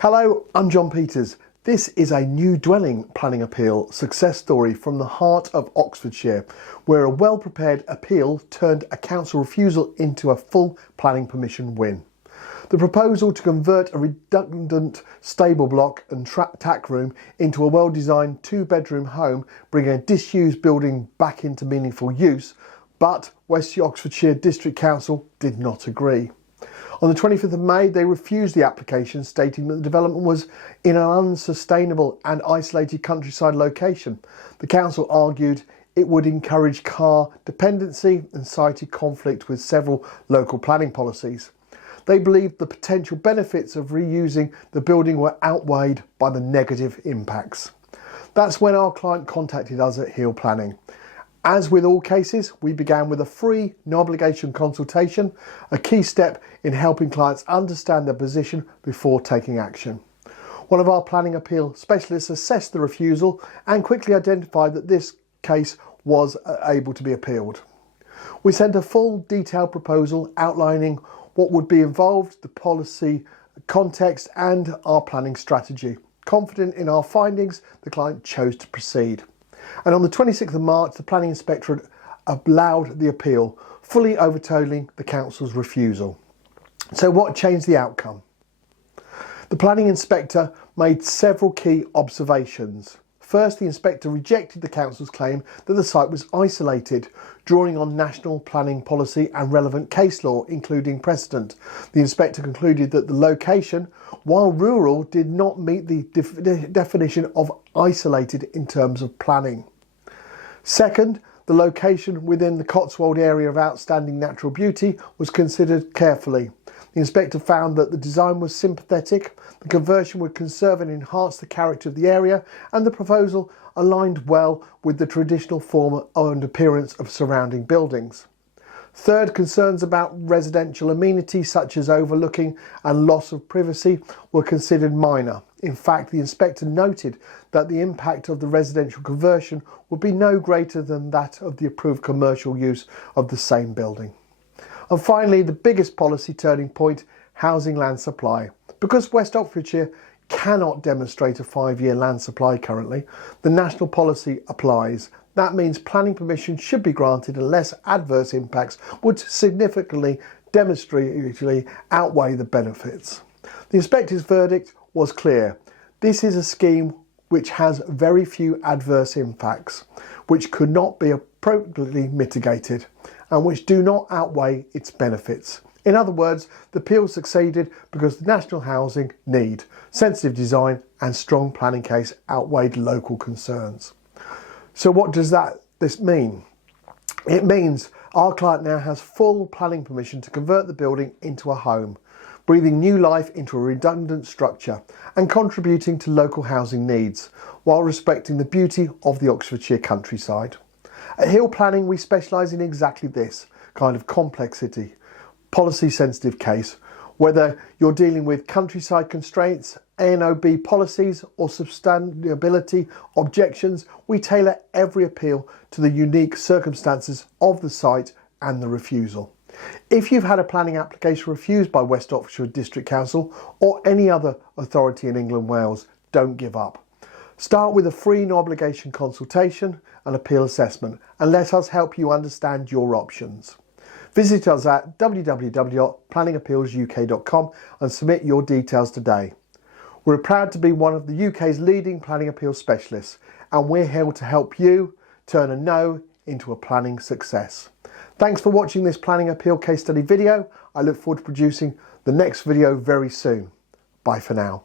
Hello, I'm John Peters. This is a new dwelling planning appeal success story from the heart of Oxfordshire, where a well-prepared appeal turned a council refusal into a full planning permission win. The proposal to convert a redundant stable block and tack room into a well-designed two-bedroom home, bringing a disused building back into meaningful use, but West Oxfordshire District Council did not agree. On the 25th of May, they refused the application, stating that the development was in an unsustainable and isolated countryside location. The council argued it would encourage car dependency and cited conflict with several local planning policies. They believed the potential benefits of reusing the building were outweighed by the negative impacts. That's when our client contacted us at Hill Planning. As with all cases, we began with a free, no-obligation consultation, a key step in helping clients understand their position before taking action. One of our planning appeal specialists assessed the refusal and quickly identified that this case was able to be appealed. We sent a full, detailed proposal outlining what would be involved, the policy context and our planning strategy. Confident in our findings, the client chose to proceed. And on the 26th of March, the planning inspectorate allowed the appeal, fully overturning the council's refusal. So what changed the outcome? The planning inspector made several key observations. First, the inspector rejected the council's claim that the site was isolated, drawing on national planning policy and relevant case law, including precedent. The inspector concluded that the location, while rural, did not meet the definition of isolated in terms of planning. Second, the location within the Cotswold area of outstanding natural beauty was considered carefully. The inspector found that the design was sympathetic, the conversion would conserve and enhance the character of the area, and the proposal aligned well with the traditional form and appearance of surrounding buildings. Third, concerns about residential amenities such as overlooking and loss of privacy were considered minor. In fact, the inspector noted that the impact of the residential conversion would be no greater than that of the approved commercial use of the same building. And finally, the biggest policy turning point, housing land supply. Because West Oxfordshire cannot demonstrate a 5-year land supply currently, the national policy applies. That means planning permission should be granted unless adverse impacts would significantly demonstrably outweigh the benefits. The inspector's verdict was clear. This is a scheme which has very few adverse impacts, which could not be appropriately mitigated, and which do not outweigh its benefits. In other words, the appeal succeeded because the national housing need, sensitive design and strong planning case outweighed local concerns. So what does this mean? It means our client now has full planning permission to convert the building into a home, breathing new life into a redundant structure and contributing to local housing needs while respecting the beauty of the Oxfordshire countryside. At Hill Planning, we specialise in exactly this kind of complexity, policy-sensitive case. Whether you're dealing with countryside constraints, ANOB policies or sustainability objections, we tailor every appeal to the unique circumstances of the site and the refusal. If you've had a planning application refused by West Oxfordshire District Council or any other authority in England and Wales, don't give up. Start with a free no-obligation consultation and appeal assessment and let us help you understand your options. Visit us at www.planningappealsuk.com and submit your details today. We're proud to be one of the UK's leading planning appeal specialists, and we're here to help you turn a no into a planning success. Thanks for watching this planning appeal case study video. I look forward to producing the next video very soon. Bye for now.